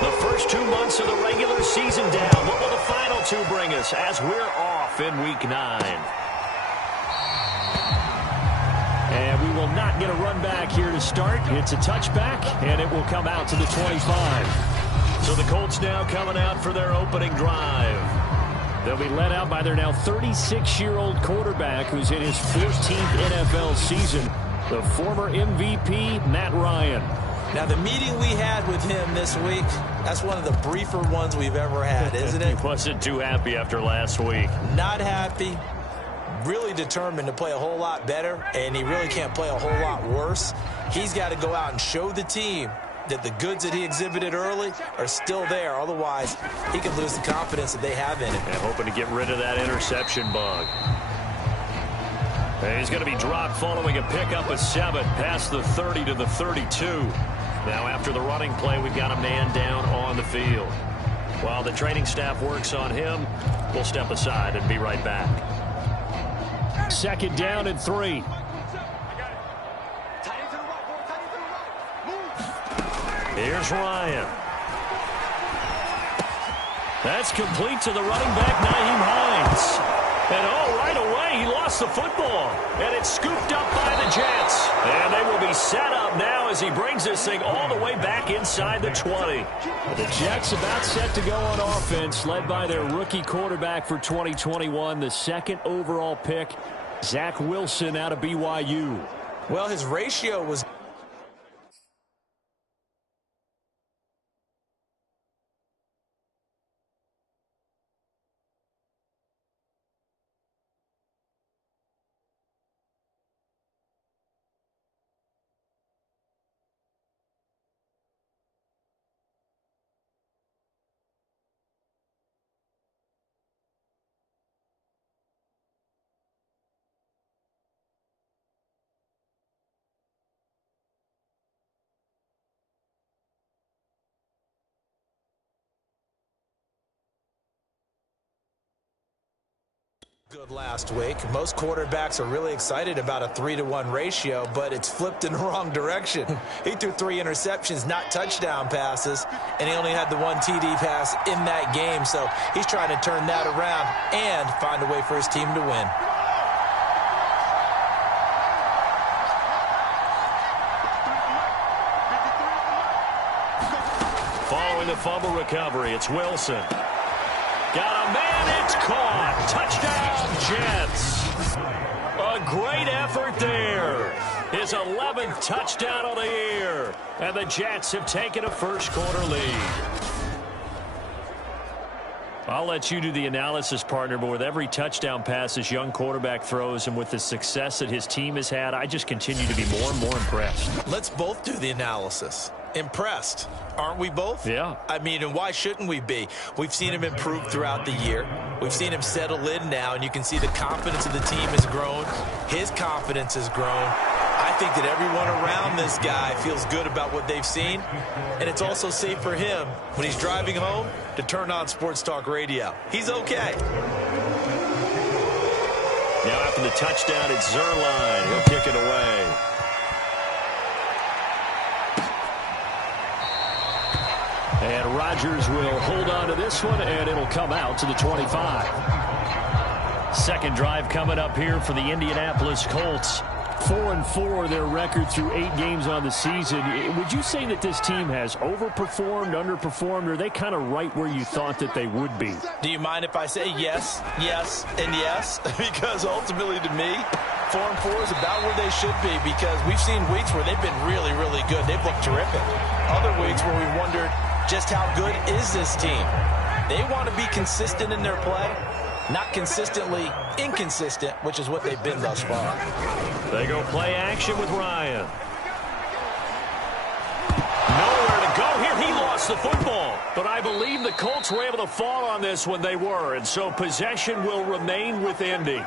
The first 2 months of the regular season down. What will the final 2 bring us as we're off in Week 9? And we will not get a run back here to start. It's a touchback, and it will come out to the 25. So the Colts now coming out for their opening drive. They'll be led out by their now 36-year-old quarterback who's in his 14th NFL season, the former MVP, Matt Ryan. Now, the meeting we had with him this week, that's one of the briefer ones we've ever had, isn't it? He wasn't too happy after last week. Not happy. Really determined to play a whole lot better, and he really can't play a whole lot worse. He's got to go out and show the team that the goods that he exhibited early are still there. Otherwise, he could lose the confidence that they have in him. And hoping to get rid of that interception bug. And he's going to be dropped following a pickup of 7 past the 30 to the 32. Now after the running play, we've got a man down on the field. While the training staff works on him, we'll step aside and be right back. 2nd down and 3. Here's Ryan. That's complete to the running back, Nyheim Hines. And right away, he lost the football. And it's scooped up by the Jets. And they will be set up now as he brings this thing all the way back inside the 20. The Jets about set to go on offense, led by their rookie quarterback for 2021, the 2nd overall pick, Zach Wilson out of BYU. Well, his ratio was... good last week. Most quarterbacks are really excited about a 3-to-1 ratio, but it's flipped in the wrong direction. He threw 3 interceptions, not touchdown passes, and he only had the 1 TD pass in that game. So he's trying to turn that around and find a way for his team to win. Following the fumble recovery, it's Wilson. Got a man, it's caught. Touchdown, Jets. A great effort there. His 11th touchdown of the year. And the Jets have taken a first-quarter lead. I'll let you do the analysis, partner, but with every touchdown pass this young quarterback throws and with the success that his team has had, I just continue to be more and more impressed. Let's both do the analysis. Impressed. Aren't we both? Yeah. I mean, and why shouldn't we be? We've seen him improve throughout the year. We've seen him settle in now, and you can see the confidence of the team has grown. His confidence has grown. I think that everyone around this guy feels good about what they've seen, and it's also safe for him when he's driving home to turn on Sports Talk Radio. He's okay. Now after the touchdown, it's Zerline. He'll kick it away. And Rodgers will hold on to this one, and it'll come out to the 25. 2nd drive coming up here for the Indianapolis Colts. 4-4 their record through 8 games on the season. Would you say that this team has overperformed, underperformed, or are they kind of right where you thought that they would be? Do you mind if I say yes, yes, and yes? Because ultimately to me, 4-4 is about where they should be, because we've seen weeks where they've been really, really good. They've looked terrific. Other weeks where we wondered just how good is this team. They want to be consistent in their play, not consistently inconsistent, which is what they've been thus far. They go play action with Ryan. Nowhere to go here. He lost the football. But I believe the Colts were able to fall on this when they were, and so possession will remain with Indy.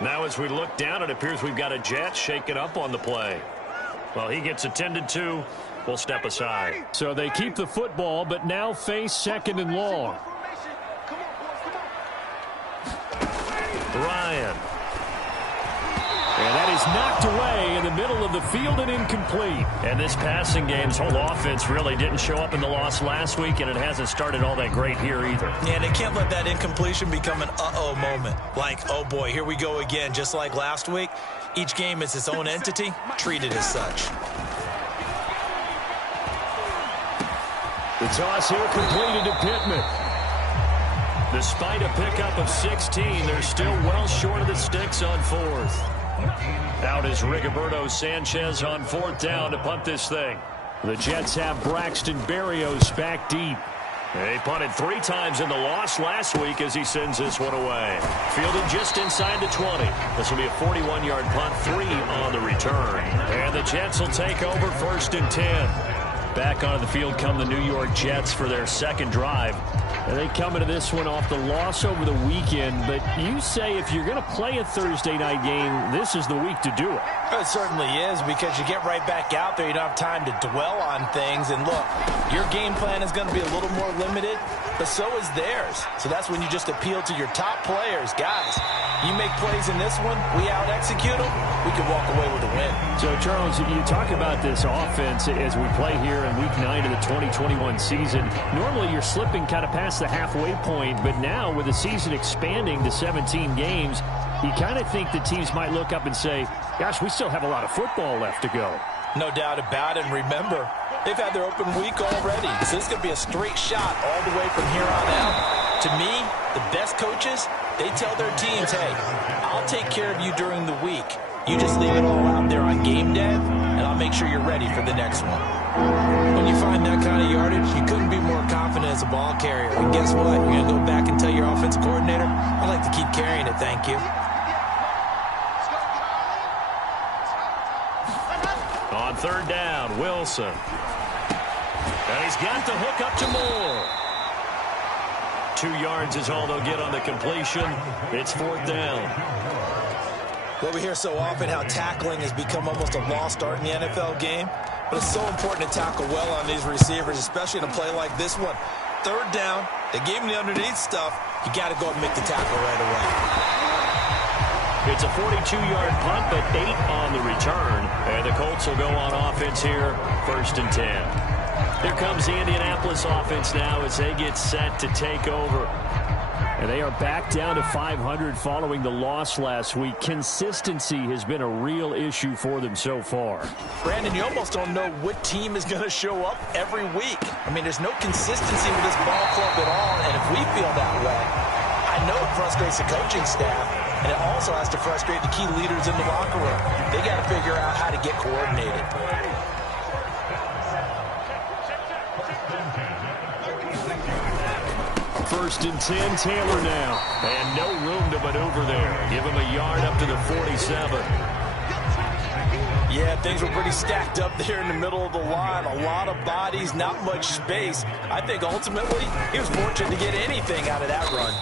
Now as we look down, it appears we've got a Jet shaken up on the play. Well, he gets attended to. We'll step aside. So they keep the football, but now face 2nd and long. Ryan. And And that is knocked away in the middle of the field and incomplete. And this passing game's whole offense really didn't show up in the loss last week, and it hasn't started all that great here either. Yeah, they can't let that incompletion become an uh-oh moment. Like, oh boy, here we go again, just like last week. Each game is its own entity, treated as such. The toss here completed to Pittman. Despite a pickup of 16, they're still well short of the sticks on fourth. Out is Rigoberto Sanchez on fourth down to punt this thing. The Jets have Braxton Berrios back deep. They punted 3 times in the loss last week as he sends this one away. Fielded just inside the 20. This will be a 41-yard punt, 3 on the return. And the Jets will take over 1st and 10. Back onto the field come the New York Jets for their second drive. And they come into this one off the loss over the weekend. But you say if you're going to play a Thursday night game, this is the week to do it. It certainly is, because you get right back out there. You don't have time to dwell on things. And look, your game plan is going to be a little more limited, but so is theirs. So that's when you just appeal to your top players. Guys, you make plays in this one, we out-execute them, we can walk away with a win. So, Charles, you talk about this offense as we play here in Week 9 of the 2021 season. Normally, you're slipping kind of past the halfway point, but now with the season expanding to 17 games, you kind of think the teams might look up and say, gosh, we still have a lot of football left to go. No doubt about it. And remember, they've had their open week already, so this is going to be a straight shot all the way from here on out. To me, the best coaches, they tell their teams, hey, I'll take care of you during the week. You just leave it all out there on game day, and I'll make sure you're ready for the next one. When you find that kind of yardage, you couldn't be more confident as a ball carrier. And guess what? You're going to go back and tell your offensive coordinator, I'd like to keep carrying it, thank you. On 3rd down, Wilson. And he's got the hook up to Moore. 2 yards is all they'll get on the completion. It's 4th down. Well, we hear so often how tackling has become almost a lost art in the NFL game. But it's so important to tackle well on these receivers, especially in a play like this one. 3rd down, they gave him the underneath stuff. You got to go and make the tackle right away. It's a 42-yard punt, but 8 on the return. And the Colts will go on offense here, 1st and 10. Here comes the Indianapolis offense now as they get set to take over. And they are back down to 500 following the loss last week. Consistency has been a real issue for them so far. Brandon, you almost don't know what team is going to show up every week. I mean, there's no consistency with this ball club at all, and if we feel that way, I know it frustrates the coaching staff, and it also has to frustrate the key leaders in the locker room. They got to figure out how to get coordinated. 1st and 10, Taylor now. And no room to maneuver there. Give him a yard up to the 47. Yeah, things were pretty stacked up there in the middle of the line. A lot of bodies, not much space. I think ultimately he was fortunate to get anything out of that run.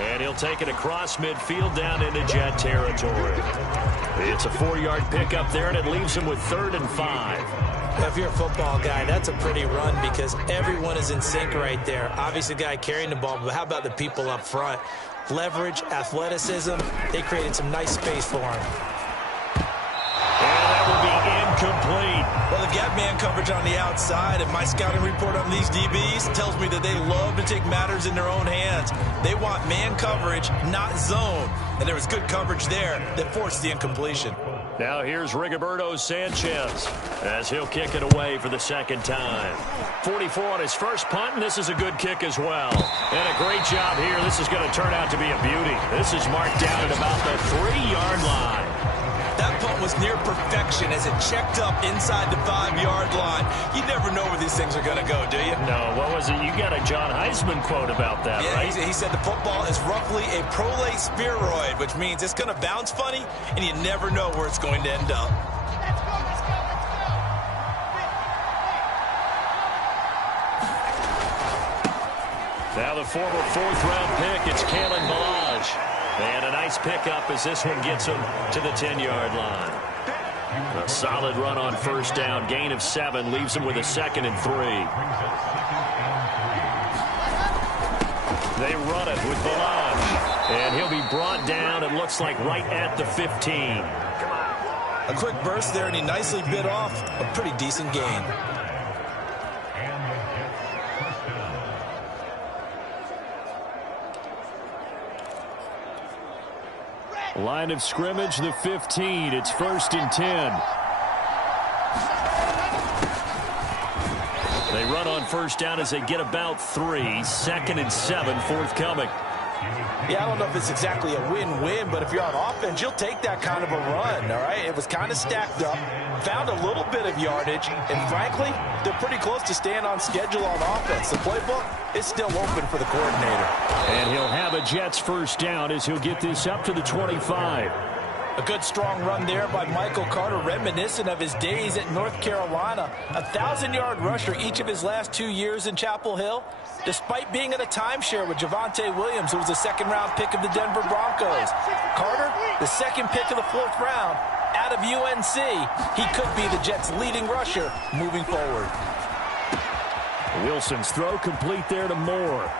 And he'll take it across midfield down into Jet territory. It's a 4-yard pickup there, and it leaves him with 3rd and 5. If you're a football guy, that's a pretty run because everyone is in sync right there. Obviously, the guy carrying the ball, but how about the people up front? Leverage, athleticism, they created some nice space for him. And that will be incomplete. Well, they've got man coverage on the outside, and my scouting report on these DBs tells me that they love to take matters in their own hands. They want man coverage, not zone. And there was good coverage there that forced the incompletion. Now here's Rigoberto Sanchez as he'll kick it away for the 2nd time. 44 on his first punt, and this is a good kick as well. And a great job here. This is going to turn out to be a beauty. This is marked down at about the 3-yard line. That punt was near perfection as it checked up inside the 5-yard line. You never know where these things are going to go, do you? No, what was it? You got a John Heisman quote about that, yeah, right? He said the football is roughly a prolate spheroid, which means it's going to bounce funny, and you never know where it's going to end up. Now the former 4th-round pick, it's Kalen Ballage. And a nice pickup as this one gets him to the 10-yard line. A solid run on 1st down. Gain of 7 leaves him with a 2nd and 3. They run it with Ballage. And he'll be brought down, it looks like, right at the 15. A quick burst there, and he nicely bit off a pretty decent gain. Line of scrimmage, the 15. It's 1st and 10. They run on first down as they get about 3. 2nd and 7, forthcoming. Yeah, I don't know if it's exactly a win-win, but if you're on offense, you'll take that kind of a run, all right? It was kind of stacked up, found a little bit of yardage, and frankly, they're pretty close to staying on schedule on offense. The playbook is still open for the coordinator. And he'll have a Jets first down as he'll get this up to the 25. A good strong run there by Michael Carter, reminiscent of his days at North Carolina. A 1,000-yard rusher each of his last 2 years in Chapel Hill, despite being in a timeshare with Javonte Williams, who was a second-round pick of the Denver Broncos. Carter, the second pick of the 4th round, out of UNC. He could be the Jets' leading rusher moving forward. Wilson's throw complete there to Moore.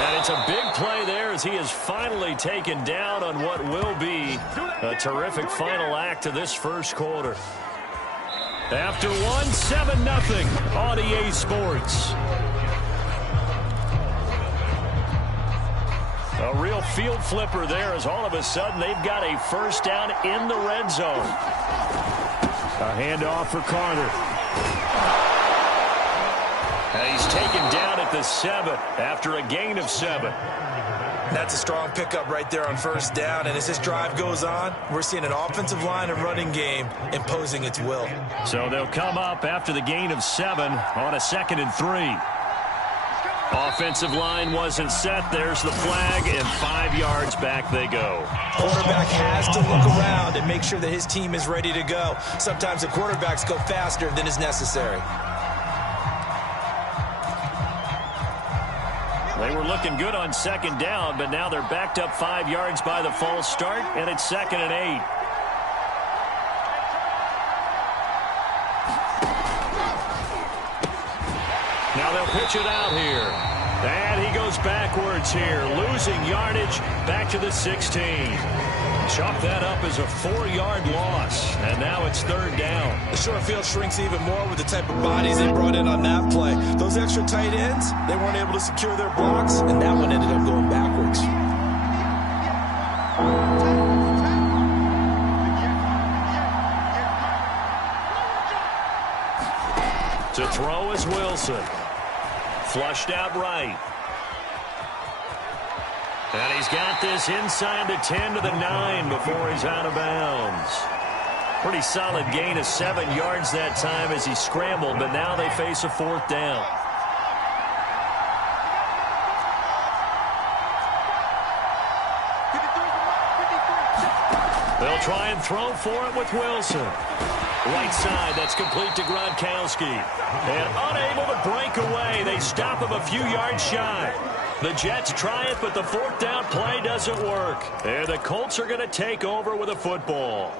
And it's a big play there as he is finally taken down on what will be a terrific final act of this first quarter. After 7-0 on EA Sports. A real field flipper there as all of a sudden they've got a first down in the red zone. A handoff for Carter. And he's taken down at the 7 after a gain of 7. That's a strong pickup right there on first down, and as this drive goes on, we're seeing an offensive line and running game imposing its will. So they'll come up after the gain of 7 on a 2nd and 3. Offensive line wasn't set. There's the flag, and 5 yards back they go. Quarterback has to look around and make sure that his team is ready to go. Sometimes the quarterbacks go faster than is necessary. They were looking good on 2nd down, but now they're backed up 5 yards by the false start, and it's 2nd and 8. Now they'll pitch it out here. And he goes backwards here, losing yardage back to the 16. Chalk that up as a 4-yard loss, and now it's 3rd down. The short field shrinks even more with the type of bodies they brought in on that play. Those extra tight ends, they weren't able to secure their blocks, and that one ended up going backwards. To throw is Wilson. Flushed out right. And he's got this inside the 10 to the 9 before he's out of bounds. Pretty solid gain of 7 yards that time as he scrambled, but now they face a 4th down. They'll try and throw for it with Wilson. Right side, that's complete to Gronkowski. And unable to break away. They stop him a few yards shy. The Jets try it, but the 4th down play doesn't work. And the Colts are going to take over with a football.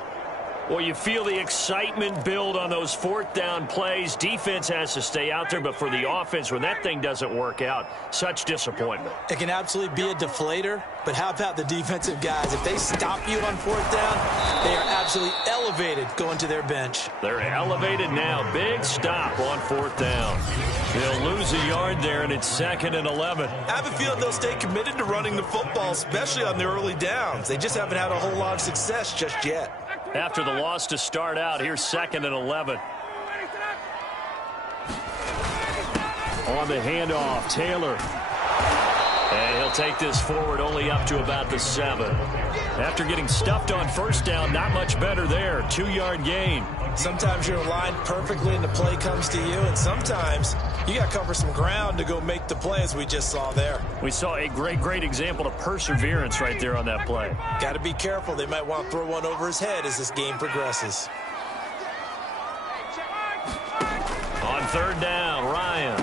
Well, you feel the excitement build on those 4th down plays. Defense has to stay out there, but for the offense, when that thing doesn't work out, such disappointment. It can absolutely be a deflator, but how about the defensive guys? If they stop you on 4th down, they are absolutely elevated going to their bench. They're elevated now. Big stop on 4th down. They'll lose a yard there, and it's 2nd and 11. I have a feeling they'll stay committed to running the football, especially on the early downs. They just haven't had a whole lot of success just yet. After the loss to start out, here's 2nd and 11. On the handoff, Taylor. And he'll take this forward only up to about the 7. After getting stuffed on first down, not much better there. 2-yard gain. Sometimes you're aligned perfectly and the play comes to you, and sometimes you got to cover some ground to go make the play, as we just saw there. We saw a great example of perseverance right there on that play. Got to be careful. They might want to throw one over his head as this game progresses. On 3rd down, Ryan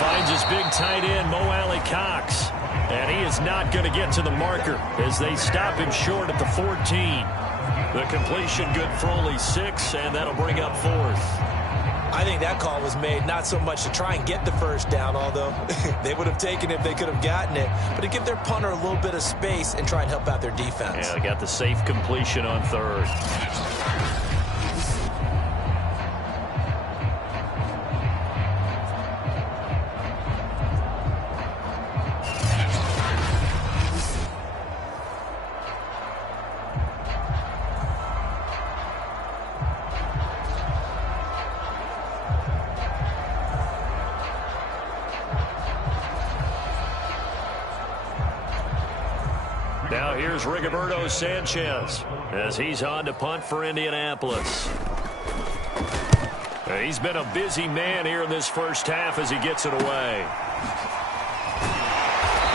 finds his big tight end, Mo Alley-Cox. And he is not going to get to the marker as they stop him short at the 14. The completion good for only 6, and that'll bring up 4th. I think that call was made not so much to try and get the first down, although they would have taken it if they could have gotten it, but to give their punter a little bit of space and try and help out their defense. Yeah, they got the safe completion on third. Now here's Rigoberto Sanchez as he's on to punt for Indianapolis. He's been a busy man here in this first half as he gets it away.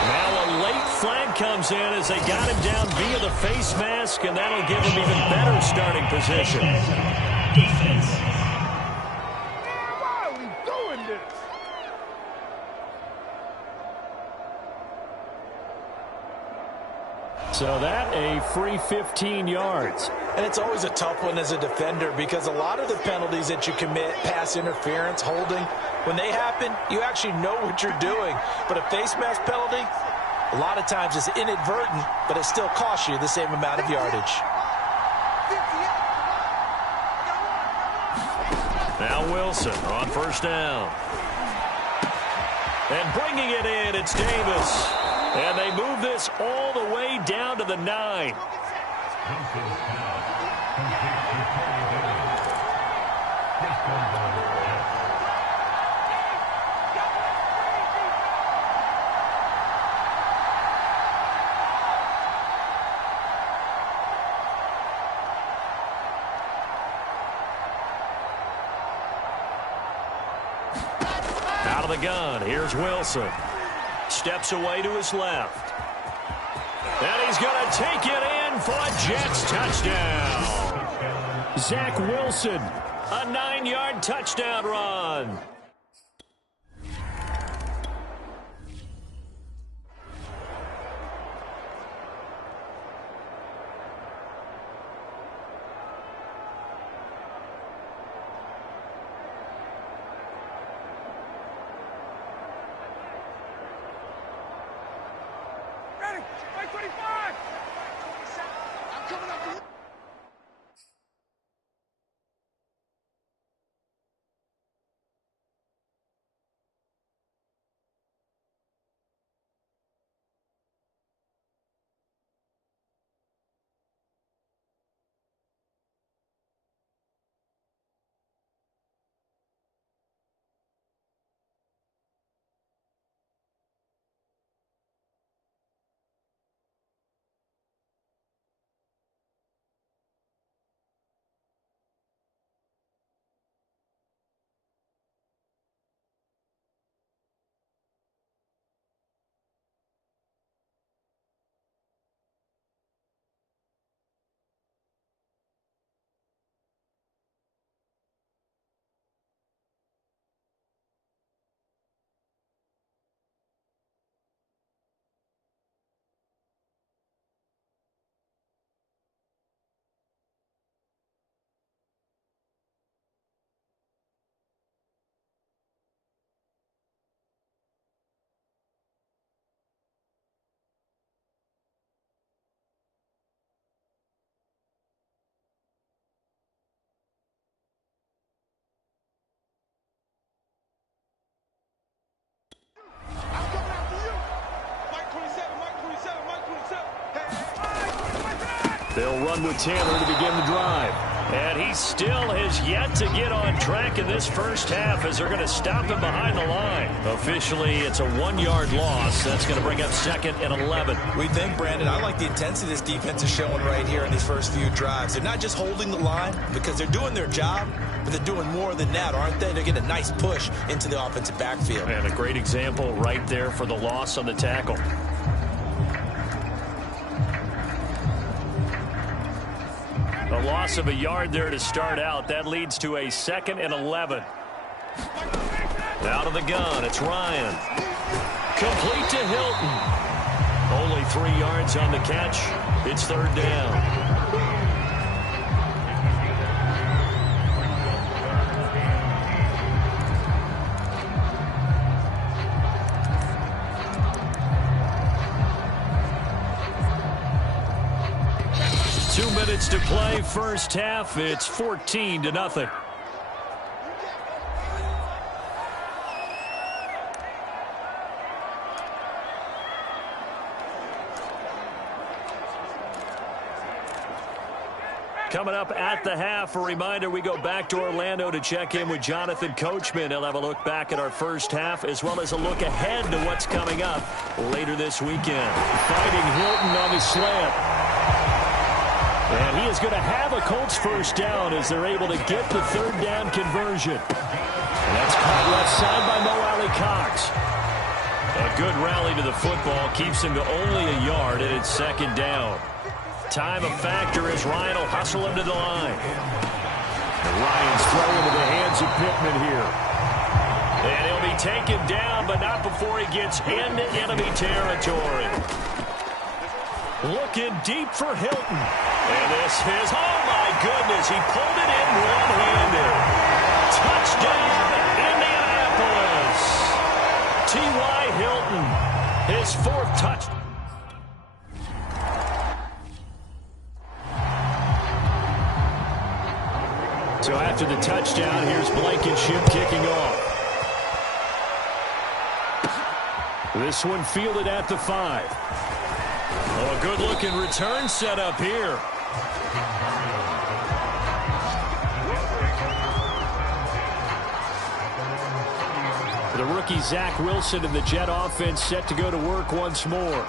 Now a late flag comes in as they got him down via the face mask, and that'll give him even better starting position. Why are we doing this? So that a free 15 yards. And it's always a tough one as a defender because a lot of the penalties that you commit, pass interference, holding, when they happen, you actually know what you're doing. But a face mask penalty, a lot of times it's inadvertent, but it still costs you the same amount of yardage. Now Wilson on first down. And bringing it in, it's Davis. And they move this all the way down to the 9. Out of the gun, here's Wilson. Steps away to his left. And he's going to take it in for a Jets touchdown. Zach Wilson, a 9-yard touchdown run. They'll run with Taylor to begin the drive. And he still has yet to get on track in this first half as they're going to stop him behind the line. Officially, it's a 1-yard loss. That's going to bring up 2nd and 11. We think, Brandon, I like the intensity this defense is showing right here in these first few drives. They're not just holding the line because they're doing their job, but they're doing more than that, aren't they? They're getting a nice push into the offensive backfield. And a great example right there for the loss on the tackle. A loss of a yard there to start out. That leads to a 2nd and 11. Out of the gun, it's Ryan. Complete to Hilton. Only 3 yards on the catch. It's 3rd down. minutes to play first half. It's 14-0. Coming up at the half, a reminder, we go back to Orlando to check in with Jonathan Coachman. He'll have a look back at our first half as well as a look ahead to what's coming up later this weekend. Fighting Hilton on his slant. And he is going to have a Colts first down as they're able to get the third down conversion. And that's caught left side by Mo Alley Cox. A good rally to the football keeps him to only a yard, and it's second down. Time a factor as Ryan will hustle him to the line. And Ryan's throw into the hands of Pittman here. And he'll be taken down, but not before he gets into enemy territory. Looking deep for Hilton. And this is, oh my goodness, he pulled it in one-handed. Touchdown, Indianapolis. T.Y. Hilton, his fourth touchdown. So after the touchdown, here's Blankenship kicking off. This one fielded at the 5. Oh, a good-looking return set up here. The rookie Zach Wilson and the Jet offense set to go to work once more.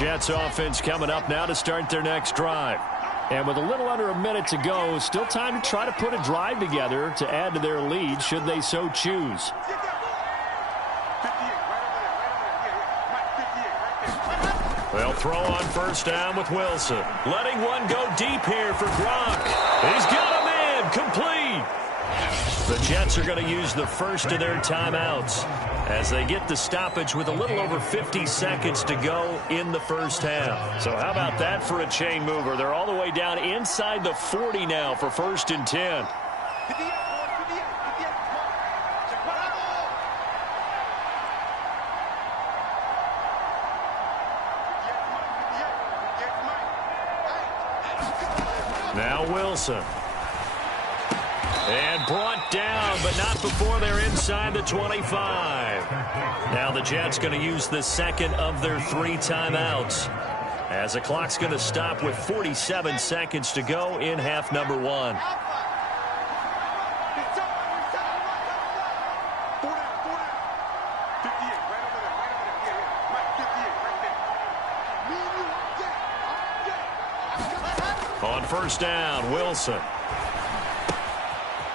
Jets offense coming up now to start their next drive. And with a little under a minute to go, still time to try to put a drive together to add to their lead should they so choose. They'll throw on first down with Wilson. Letting one go deep here for Gronk. He's got a man complete. The Jets are going to use the first of their timeouts as they get the stoppage with a little over 50 seconds to go in the first half. So how about that for a chain mover? They're all the way down inside the 40 now for 1st and 10. Now Wilson. And brought down, but not before they're inside the 25. Now the Jets going to use the second of their 3 timeouts, as the clock's going to stop with 47 seconds to go in half number 1. On first down, Wilson.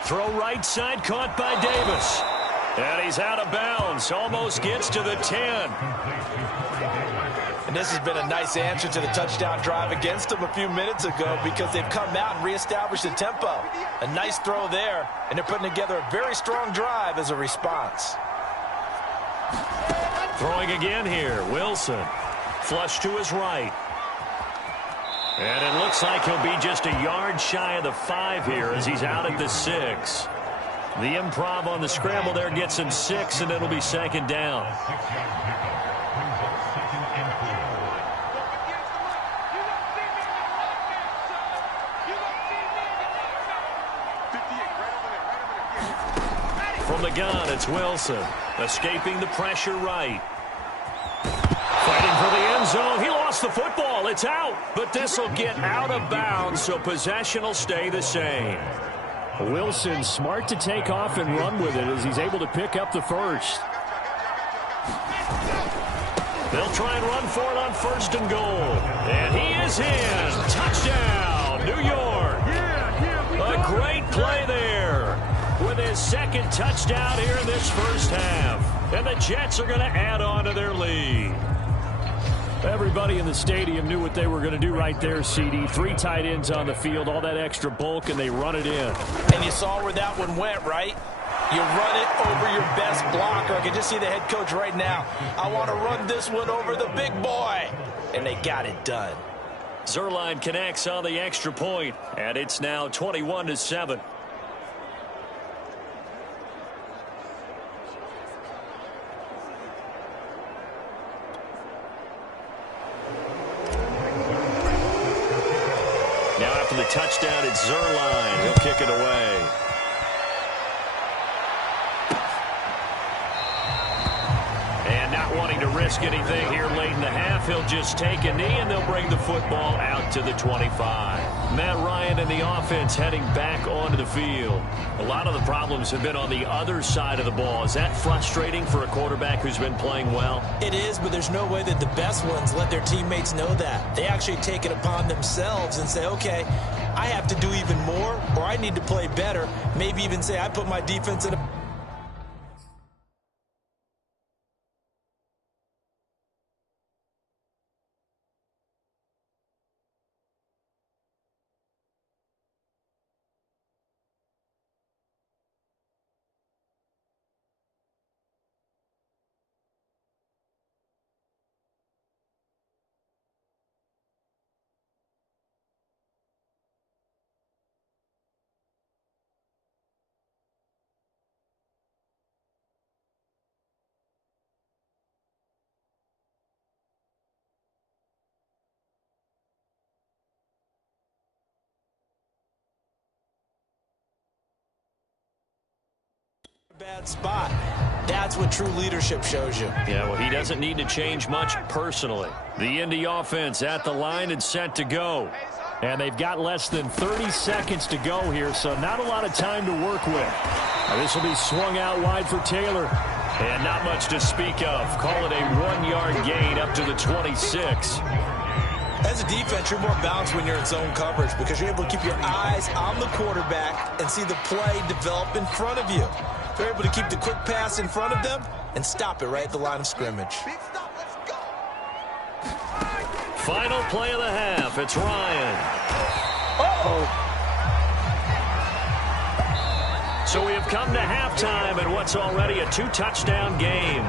Throw right side, caught by Davis. And he's out of bounds, almost gets to the 10. And this has been a nice answer to the touchdown drive against them a few minutes ago, because they've come out and reestablished the tempo. A nice throw there, and they're putting together a very strong drive as a response. Throwing again here, Wilson. Flush to his right. And it looks like he'll be just a yard shy of the 5 here as he's out at the 6. The improv on the scramble there gets him 6, and it'll be 2nd down. From the gun, it's Wilson. Escaping the pressure right. Fighting for the end zone. He lost the football. It's out. But this will get out of bounds, so possession will stay the same. Wilson smart to take off and run with it as he's able to pick up the first. They'll try and run for it on 1st and goal. And he is in. Touchdown, New York. A great play there with his 2nd touchdown here in this first half. And the Jets are going to add on to their lead. Everybody in the stadium knew what they were going to do right there, CD. 3 tight ends on the field, all that extra bulk, and they run it in. And you saw where that one went, right? You run it over your best blocker. I can just see the head coach right now. I want to run this one over the big boy. And they got it done. Zuerlein connects on the extra point, and it's now 21-7. Now after the touchdown, it's Zuerlein. He'll kick it away. And not wanting to risk anything here late in the half, he'll just take a knee, and they'll bring the football out to the 25. Matt Ryan and the offense heading back onto the field. A lot of the problems have been on the other side of the ball. Is that frustrating for a quarterback who's been playing well? It is, but there's no way that the best ones let their teammates know that. They actually take it upon themselves and say, okay, I have to do even more, or I need to play better. Maybe even say I put my defense in a... bad spot. That's what true leadership shows you. Yeah, well, he doesn't need to change much personally. The Indy offense at the line and set to go. And they've got less than 30 seconds to go here, so not a lot of time to work with. Now, this will be swung out wide for Taylor. And not much to speak of. Call it a 1-yard gain up to the 26. As a defense, you're more balanced when you're in zone coverage because you're able to keep your eyes on the quarterback and see the play develop in front of you. You're able to keep the quick pass in front of them and stop it right at the line of scrimmage. Final play of the half. It's Ryan. Uh-oh. So we have come to halftime in what's already a 2-touchdown game.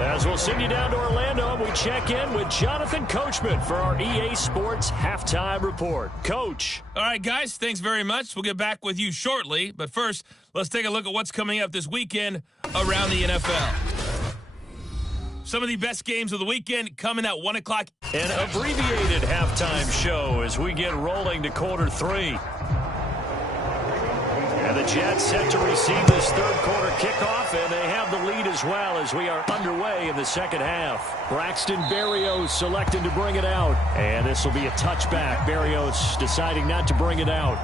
As we'll send you down to Orlando, we check in with Jonathan Coachman for our EA Sports Halftime Report. Coach. All right, guys, thanks very much. We'll get back with you shortly. But first, let's take a look at what's coming up this weekend around the NFL. Some of the best games of the weekend coming at 1 o'clock. An abbreviated halftime show as we get rolling to quarter 3. And the Jets set to receive this third-quarter kickoff, and they have the lead as well as we are underway in the second half. Braxton Berrios selecting to bring it out, and this will be a touchback. Berrios deciding not to bring it out.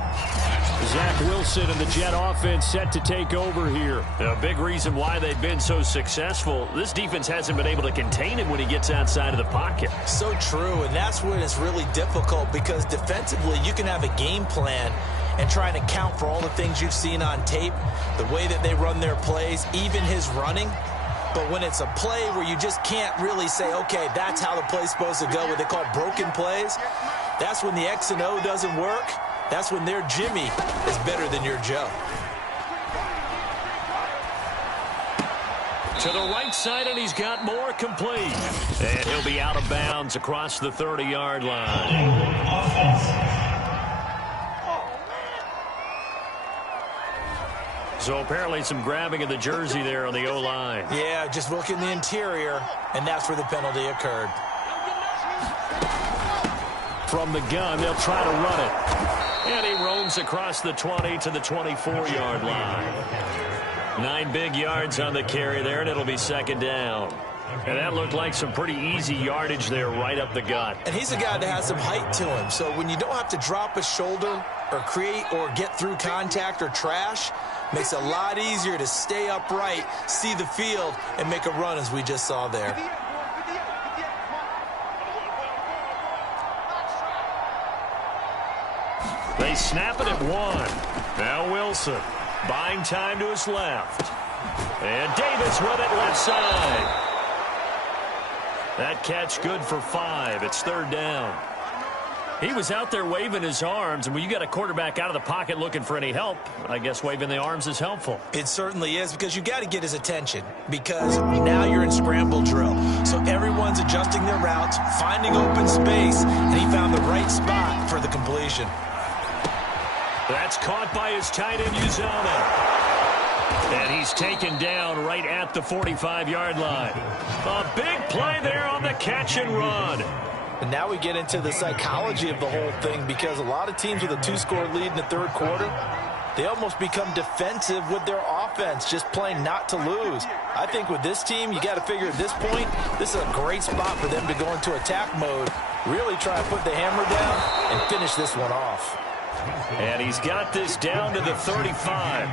Zach Wilson and the Jet offense set to take over here. A big reason why they've been so successful, this defense hasn't been able to contain him when he gets outside of the pocket. So true, and that's when it's really difficult because defensively you can have a game plan and trying to account for all the things you've seen on tape, the way that they run their plays, even his running. But when it's a play where you just can't really say, okay, that's how the play's supposed to go, what they call broken plays, that's when the X and O doesn't work. That's when their Jimmy is better than your Joe. To the right side, and he's got more complete. And he'll be out of bounds across the 30-yard line. So apparently some grabbing of the jersey there on the O-line. Yeah, just look in the interior, and that's where the penalty occurred. From the gun, they'll try to run it. And he roams across the 20 to the 24-yard line. 9 big yards on the carry there, and it'll be second down. And that looked like some pretty easy yardage there right up the gut. And he's a guy that has some height to him. So when you don't have to drop a shoulder or create or get through contact or trash, makes it a lot easier to stay upright, see the field, and make a run as we just saw there. They snap it at 1. Now Wilson buying time to his left. And Davis with it left side. That catch good for 5. It's third down. He was out there waving his arms, and when you got a quarterback out of the pocket looking for any help, I guess waving the arms is helpful. It certainly is, because you got to get his attention, because now you're in scramble drill. So everyone's adjusting their routes, finding open space, and he found the right spot for the completion. That's caught by his tight end, Uzama. And he's taken down right at the 45-yard line. A big play there on the catch and run. And now we get into the psychology of the whole thing, because a lot of teams with a 2-score lead in the third quarter, they almost become defensive with their offense, just playing not to lose. I think with this team, you got to figure at this point, this is a great spot for them to go into attack mode, really try to put the hammer down and finish this one off. And he's got this down to the 35.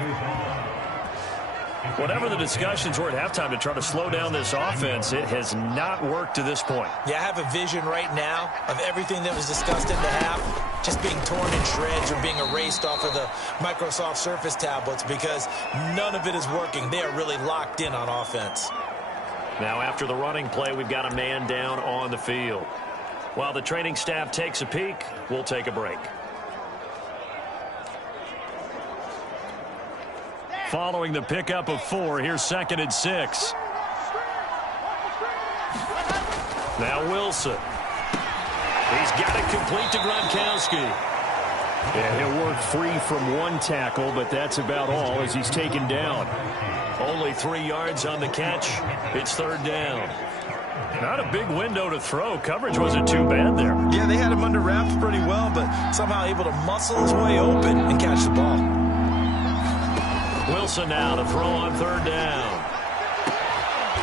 Whatever the discussions were at halftime to try to slow down this offense, it has not worked to this point. Yeah, I have a vision right now of everything that was discussed in the half just being torn in shreds or being erased off of the Microsoft Surface tablets, because none of it is working. They are really locked in on offense. Now after the running play, we've got a man down on the field. While the training staff takes a peek, we'll take a break. Following the pickup of 4, here's 2nd and 6. Now Wilson. He's got it complete to Gronkowski. Yeah, he'll work free from 1 tackle, but that's about all as he's taken down. Only 3 yards on the catch. It's third down. Not a big window to throw. Coverage wasn't too bad there. Yeah, they had him under wraps pretty well, but somehow able to muscle his way open and catch the ball. Wilson now to throw on third down.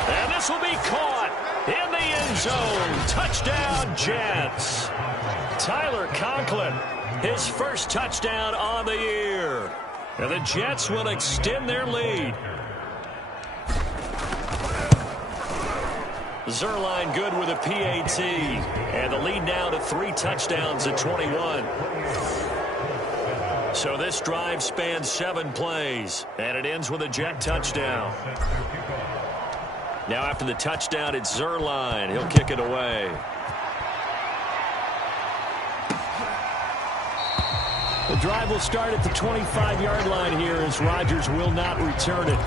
And this will be caught in the end zone. Touchdown, Jets. Tyler Conklin, his first touchdown on the year. And the Jets will extend their lead. Zerline good with a PAT. And the lead now to 3 touchdowns at 21. So this drive spans 7 plays, and it ends with a Jet touchdown. Now after the touchdown, it's Zerline. He'll kick it away. The drive will start at the 25-yard line here as Rodgers will not return it.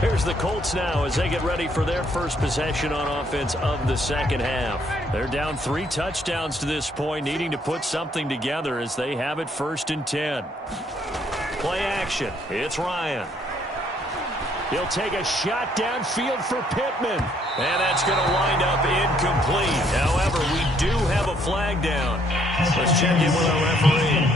Here's the Colts now as they get ready for their first possession on offense of the second half. They're down 3 touchdowns to this point, needing to put something together as they have it 1st and 10. Play action. It's Ryan. He'll take a shot downfield for Pittman. And that's going to wind up incomplete. However, we do have a flag down. Let's check in with our referee.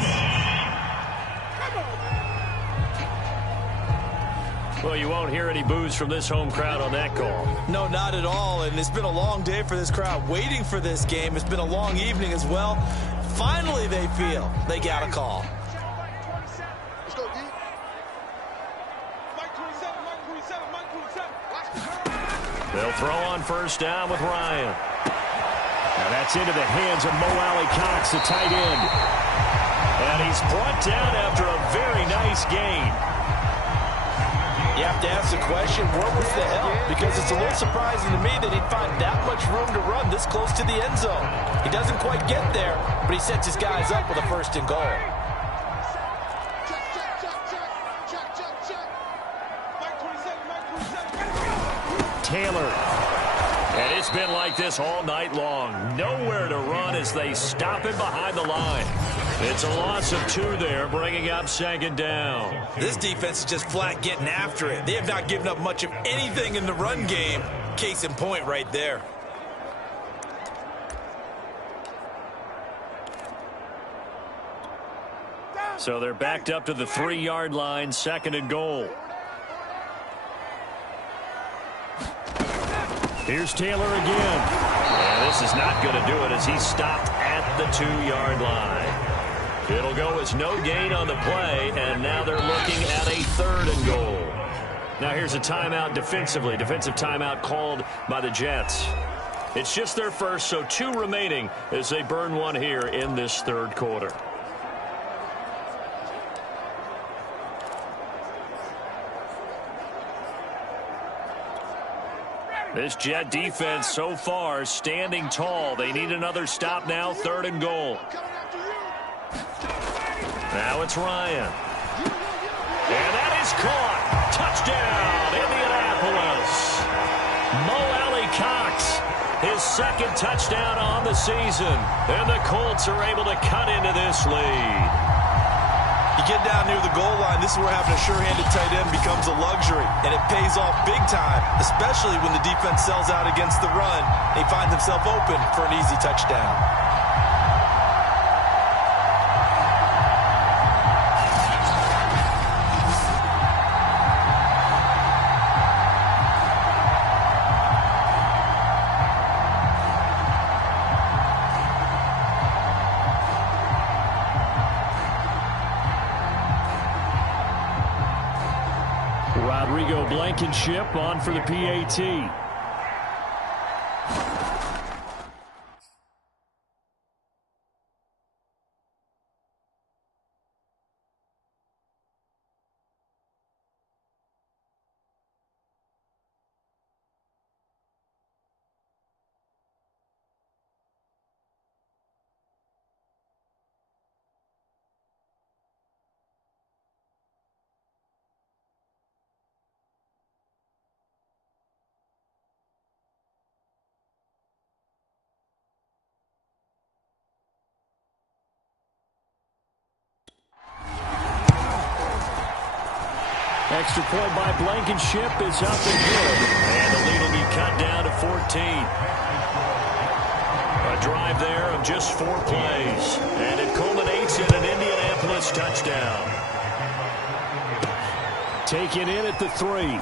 Well, you won't hear any boos from this home crowd on that call. No, not at all. And it's been a long day for this crowd waiting for this game. It's been a long evening as well. Finally, they feel they got a call. Let's go, D. Mike 27, Mike 27, Mike 27. They'll throw on 1st down with Ryan. Now that's into the hands of Mo Alley Cox, the tight end. And he's brought down after a very nice gain. You have to ask the question, where was the help? Because it's a little surprising to me that he'd find that much room to run this close to the end zone. He doesn't quite get there, but he sets his guys up with a 1st and goal. Check, check, check, check. Check, check, check. Mike 27, Mike 27. Taylor. And it's been like this all night long. Nowhere to run as they stop him behind the line. It's a loss of 2 there, bringing up 2nd down. This defense is just flat getting after it. They have not given up much of anything in the run game. Case in point right there. So they're backed up to the 3-yard line, 2nd and goal. Here's Taylor again. And this is not going to do it as he's stopped at the 2-yard line. It'll go as no gain on the play, and now they're looking at a 3rd and goal. Now here's a timeout defensively. Defensive timeout called by the Jets. It's just their first, so 2 remaining as they burn 1 here in this 3rd quarter. This Jet defense so far standing tall. They need another stop now, 3rd and goal. Now it's Ryan. And that is caught. Touchdown, Indianapolis. Mo Alley Cox, his 2nd touchdown on the season. And the Colts are able to cut into this lead. You get down near the goal line, this is where having a sure-handed tight end becomes a luxury. And it pays off big time, especially when the defense sells out against the run. And he finds himself open for an easy touchdown. Blankenship on for the PAT. Extra point by Blankenship is up and good. And the lead will be cut down to 14. A drive there of just 4 plays. And it culminates in an Indianapolis touchdown. Taken in at the 3.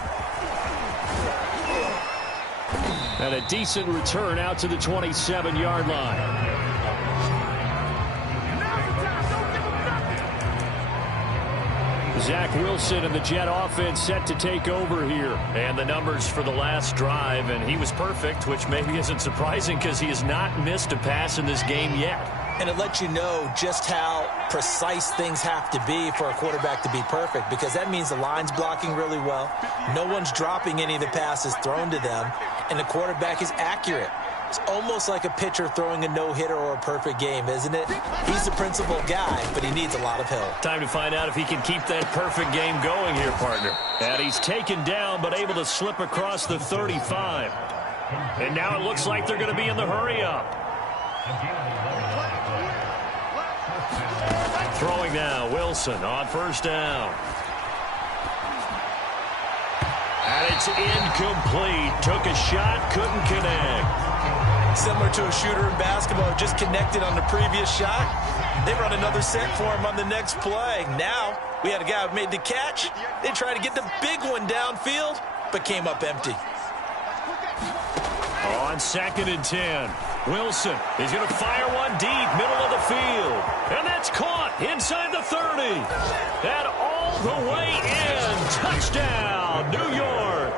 And a decent return out to the 27-yard line. Zach Wilson and the Jet offense set to take over here. And the numbers for the last drive, and he was perfect, which maybe isn't surprising because he has not missed a pass in this game yet. And it lets you know just how precise things have to be for a quarterback to be perfect, because that means the line's blocking really well. No one's dropping any of the passes thrown to them, and the quarterback is accurate. It's almost like a pitcher throwing a no-hitter or a perfect game, isn't it? He's the principal guy, but he needs a lot of help. Time to find out if he can keep that perfect game going here, partner. And he's taken down, but able to slip across the 35. And now it looks like they're going to be in the hurry-up. Throwing now, Wilson on first down. And it's incomplete. Took a shot, couldn't connect. Similar to a shooter in basketball, just connected on the previous shot. They run another set for him on the next play. Now, we had a guy who made the catch. They tried to get the big one downfield, but came up empty. On 2nd and 10, Wilson is going to fire one deep, middle of the field. And that's caught inside the 30. And all the way in. Touchdown, New York.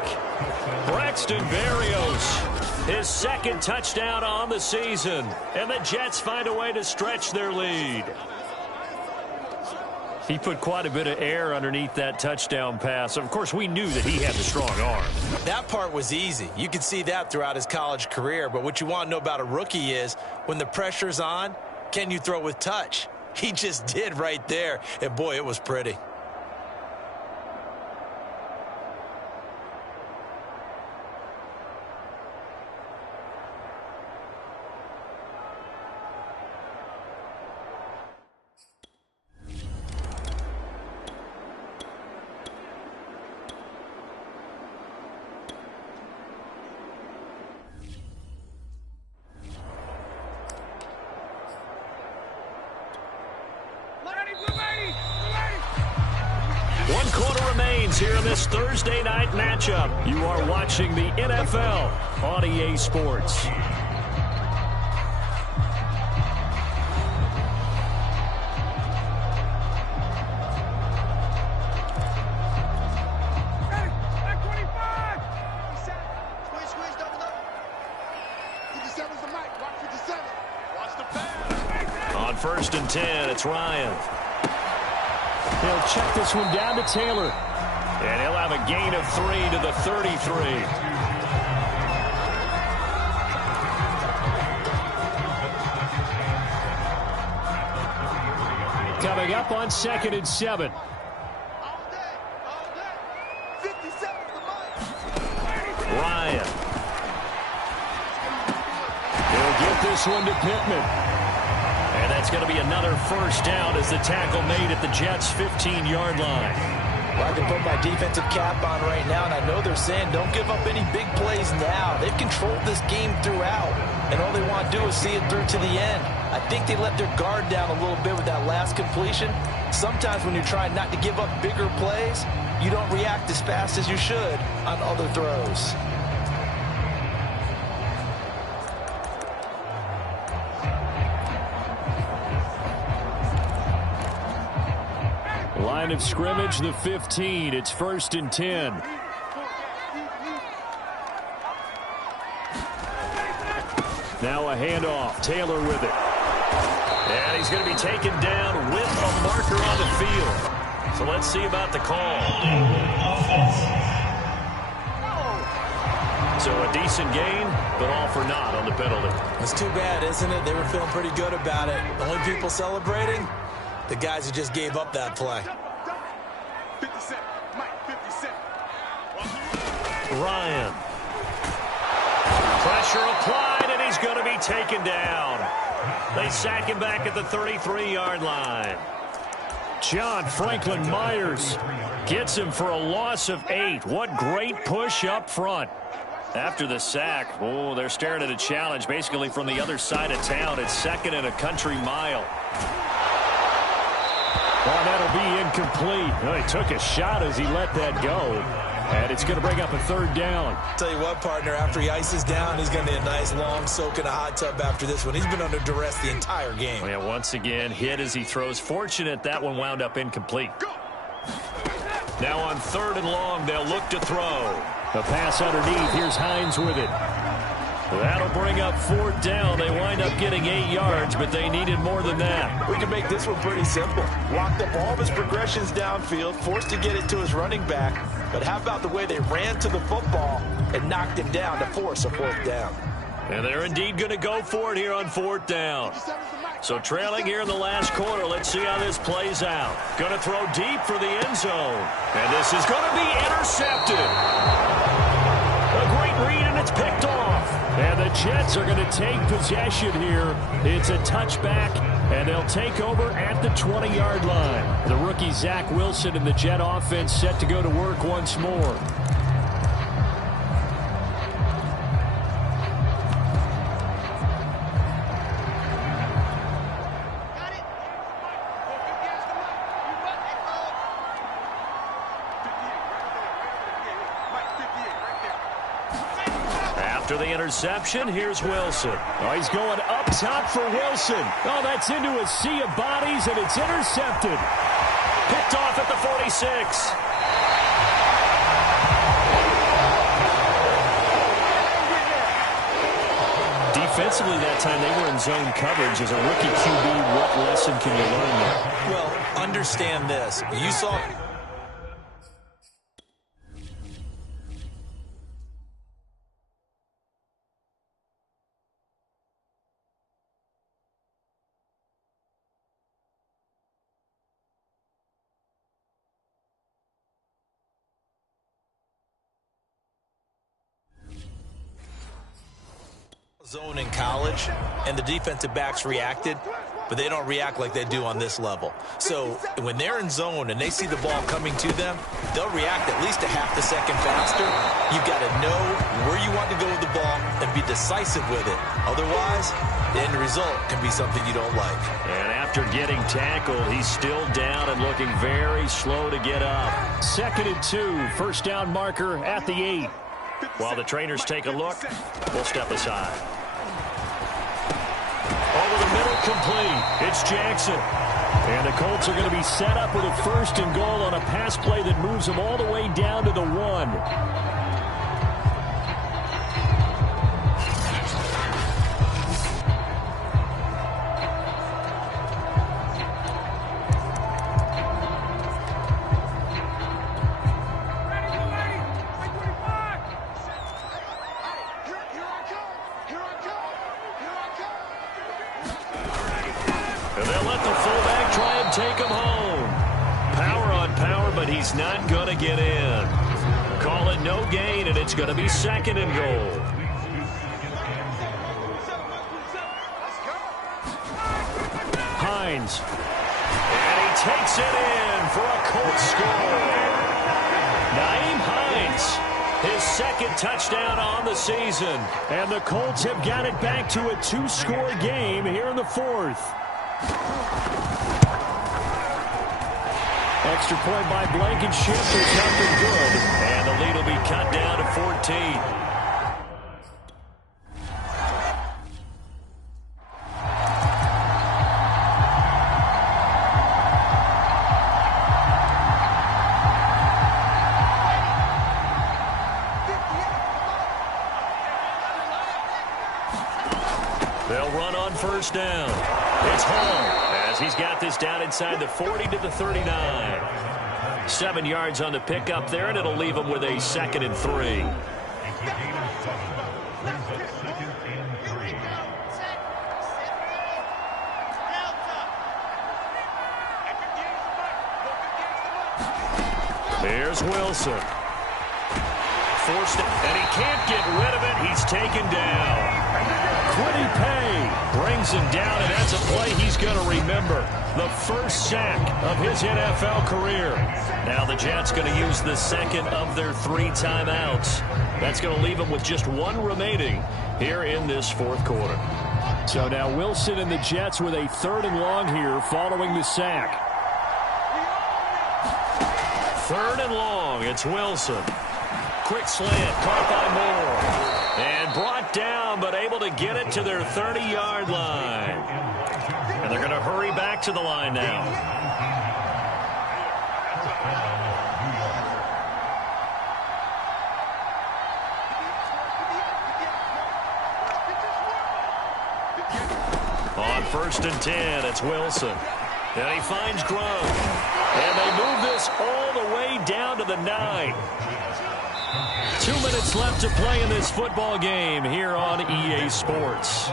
Braxton Berrios, his second touchdown on the season. And the Jets find a way to stretch their lead. He put quite a bit of air underneath that touchdown pass. Of course, we knew that he had the strong arm. That part was easy. You could see that throughout his college career. But what you want to know about a rookie is when the pressure's on, can you throw with touch? He just did right there. And, boy, it was pretty. One quarter remains here in this Thursday night matchup. You are watching the NFL on EA Sports. On 1st and 10, it's Ryan. He'll check this one down to Taylor. And he'll have a gain of 3 to the 33. Coming up on 2nd and 7. Ryan. He'll get this one to Pittman. And that's going to be another first down as the tackle made at the Jets' 15-yard line. Well, I can put my defensive cap on right now, and I know they're saying don't give up any big plays now. They've controlled this game throughout, and all they want to do is see it through to the end. I think they let their guard down a little bit with that last completion. Sometimes when you're trying not to give up bigger plays, you don't react as fast as you should on other throws. Line of scrimmage, the 15. It's 1st and 10. Now a handoff. Taylor with it. And he's going to be taken down with a marker on the field. So let's see about the call. So a decent gain, but all for naught on the penalty. It's too bad, isn't it? They were feeling pretty good about it. The only people celebrating, the guys who just gave up that play. 57, Mike, 57. Ryan. Pressure applied, and he's going to be taken down. They sack him back at the 33-yard line. John Franklin Myers gets him for a loss of 8. What great push up front. After the sack, oh, they're staring at a challenge basically from the other side of town. It's 2nd and a country mile. Well, that'll be incomplete. Well, he took a shot as he let that go. And it's going to bring up a 3rd down. Tell you what, partner, after he ices down, he's going to need a nice long soak in a hot tub after this one. He's been under duress the entire game. Yeah, once again, hit as he throws. Fortunate that one wound up incomplete. Go! Now on 3rd and long, they'll look to throw. The pass underneath. Here's Hines with it. That'll bring up 4th down. They wind up getting 8 yards, but they needed more than that. We can make this one pretty simple. Locked up all of his progressions downfield, forced to get it to his running back. But how about the way they ran to the football and knocked him down to force a 4th down? And they're indeed going to go for it here on 4th down. So trailing here in the last quarter, let's see how this plays out. Going to throw deep for the end zone. And this is going to be intercepted. A great read, and it's picked off. And the Jets are going to take possession here. It's a touchback, and they'll take over at the 20-yard line. The rookie Zach Wilson and the Jet offense set to go to work once more. After the interception, here's Wilson. Oh, he's going up top for Wilson. Oh, that's into a sea of bodies, and it's intercepted. Picked off at the 46. Defensively that time, they were in zone coverage. As a rookie QB, what lesson can you learn there? Well, understand this. You saw... zone in college, and the defensive backs reacted, but they don't react like they do on this level. So when they're in zone and they see the ball coming to them, they'll react at least a half a second faster. You've got to know where you want to go with the ball and be decisive with it. Otherwise, the end result can be something you don't like. And after getting tackled, he's still down and looking very slow to get up. 2nd and 2, first down marker at the 8. While the trainers take a look, we'll step aside. Over the middle, complete. It's Jackson. And the Colts are going to be set up with a 1st and goal on a pass play that moves them all the way down to the 1. Take him home. Power on power, but he's not going to get in. Call it no gain, and it's going to be 2nd and goal. Hines. And he takes it in for a Colts score. Nyheim Hines, his 2nd touchdown on the season. And the Colts have got it back to a 2-score game here in the 4th. Extra point by Blankenship is nothing good. And the lead will be cut down to 14. They'll run on 1st down. It's Hall as he's got this down inside the 40 to the 39. 7 yards on the pickup there, and it'll leave him with a 2nd and 3. Here's Wilson. Forced it, and he can't get rid of it. He's taken down. Quiddy Pay brings him down, and that's a play he's going to remember. The 1st sack of his NFL career. Now the Jets going to use the 2nd of their 3 timeouts. That's going to leave them with just 1 remaining here in this 4th quarter. So now Wilson and the Jets with a 3rd and long here following the sack. 3rd and long. It's Wilson. Quick slant, caught by Moore. And brought down, but able to get it to their 30-yard line. And they're going to hurry back to the line now. 1st and 10. It's Wilson. And he finds Gronk. And they move this all the way down to the 9. 2 minutes left to play in this football game here on EA Sports.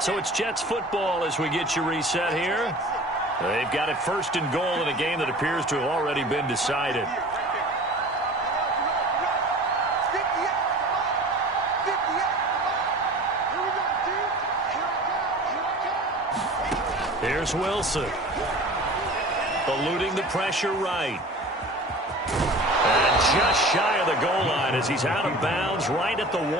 So it's Jets football as we get you reset here. They've got it 1st and goal in a game that appears to have already been decided. Here's Wilson. Eluding the pressure right. And just shy of the goal line as he's out of bounds right at the 1.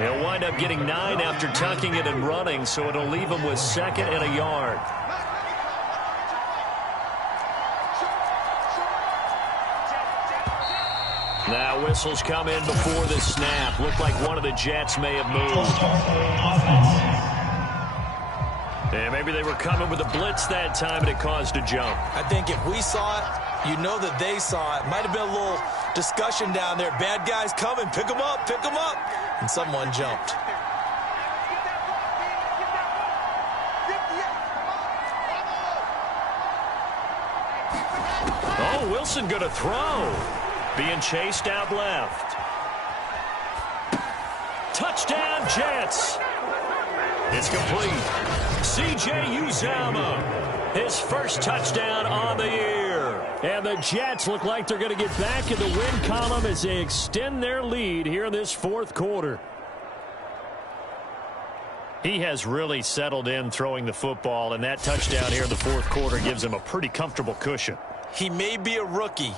He'll wind up getting 9 after tucking it and running, so it'll leave him with 2nd and a yard. Now whistles come in before the snap. Looked like one of the Jets may have moved. And maybe they were coming with a blitz that time and it caused a jump. I think if we saw it, you know that they saw it. Might have been a little discussion down there. Bad guys coming. Pick them up. Pick them up. And someone jumped. Oh, Wilson going to throw. Being chased out left. Touchdown, Jets. It's complete. C.J. Uzomah, his first touchdown on the year. And the Jets look like they're going to get back in the win column as they extend their lead here in this 4th quarter. He has really settled in throwing the football, and that touchdown here in the 4th quarter gives him a pretty comfortable cushion. He may be a rookie.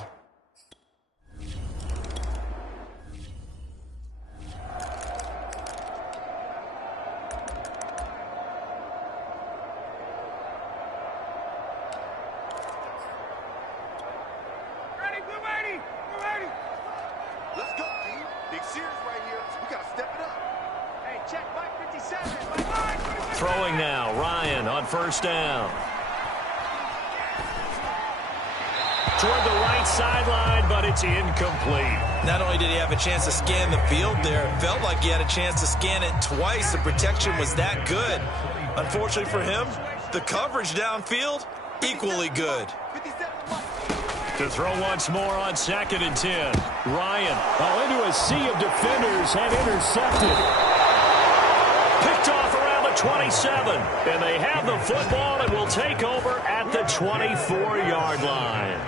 Throwing now, Ryan on 1st down. Toward the right sideline, but it's incomplete. Not only did he have a chance to scan the field there, it felt like he had a chance to scan it twice. The protection was that good. Unfortunately for him, the coverage downfield, equally good. To throw once more on 2nd and 10. Ryan, into a sea of defenders, and intercepted. Picked off around the 27. And they have the football and will take over at the 24-yard line.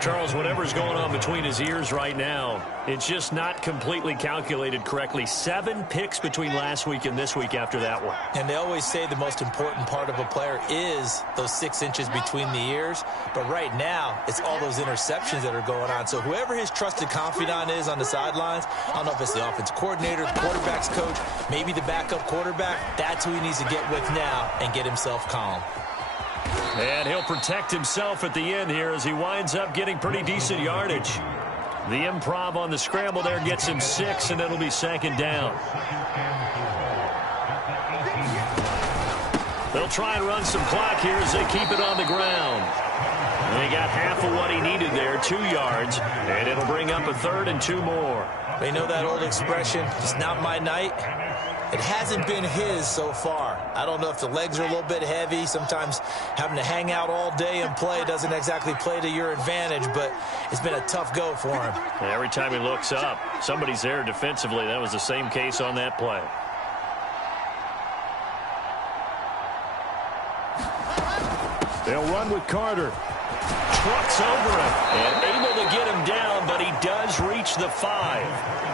Charles, whatever's going on between his ears right now, it's just not completely calculated correctly. 7 picks between last week and this week after that one. And they always say the most important part of a player is those 6 inches between the ears. But right now, it's all those interceptions that are going on. So whoever his trusted confidant is on the sidelines, I don't know if it's the offense coordinator, the quarterback's coach, maybe the backup quarterback, that's who he needs to get with now and get himself calm. And he'll protect himself at the end here as he winds up getting pretty decent yardage. The improv on the scramble there gets him 6, and it'll be 2nd down. They'll try and run some clock here as they keep it on the ground. And he got half of what he needed there, 2 yards, and it'll bring up a 3rd and 2 more. They know that old expression, it's not my night. It hasn't been his so far. I don't know if the legs are a little bit heavy. Sometimes having to hang out all day and play doesn't exactly play to your advantage, but it's been a tough go for him. And every time he looks up, somebody's there defensively. That was the same case on that play. They'll run with Carter. Trucks over him and able to get him down, but he does reach the 5.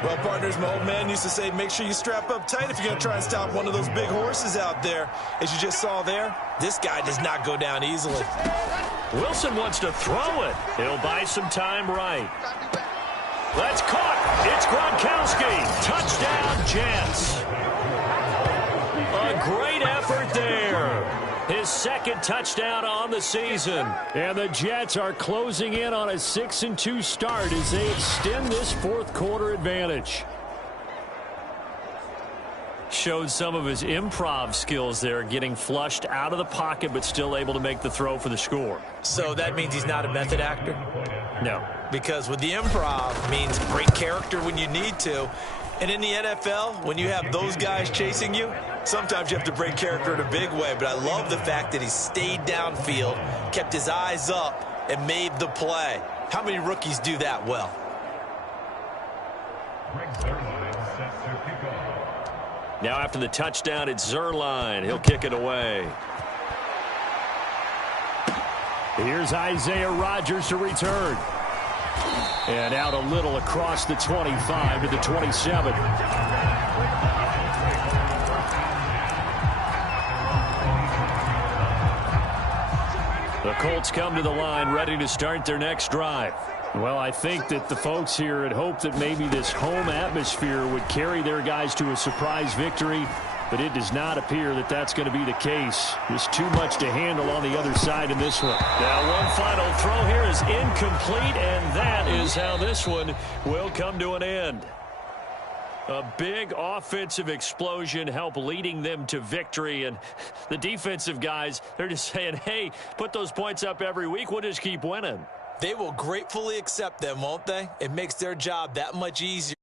Well, partners, my old man used to say, make sure you strap up tight if you're going to try and stop one of those big horses out there. As you just saw there, this guy does not go down easily. Wilson wants to throw it. He'll buy some time right. That's caught. It's Gronkowski. Touchdown, Jets. A great effort there. His 2nd touchdown on the season. And the Jets are closing in on a 6-2 start as they extend this 4th quarter advantage. showed some of his improv skills there, getting flushed out of the pocket but still able to make the throw for the score. So that means he's not a method actor? No. Because with the improv means great character when you need to. And in the NFL, when you have those guys chasing you, sometimes you have to break character in a big way. But I love the fact that he stayed downfield, kept his eyes up, and made the play. How many rookies do that well? Now after the touchdown, it's Zerline. He'll kick it away. Here's Isaiah Rodgers to return. And out a little across the 25 to the 27. The Colts come to the line ready to start their next drive. Well, I think that the folks here had hoped that maybe this home atmosphere would carry their guys to a surprise victory, but it does not appear that that's going to be the case. There's too much to handle on the other side in this one. Now, one final throw here is incomplete, and that is how this one will come to an end. A big offensive explosion helped leading them to victory, and the defensive guys, they're just saying, hey, put those points up every week, we'll just keep winning. They will gratefully accept them, won't they? It makes their job that much easier.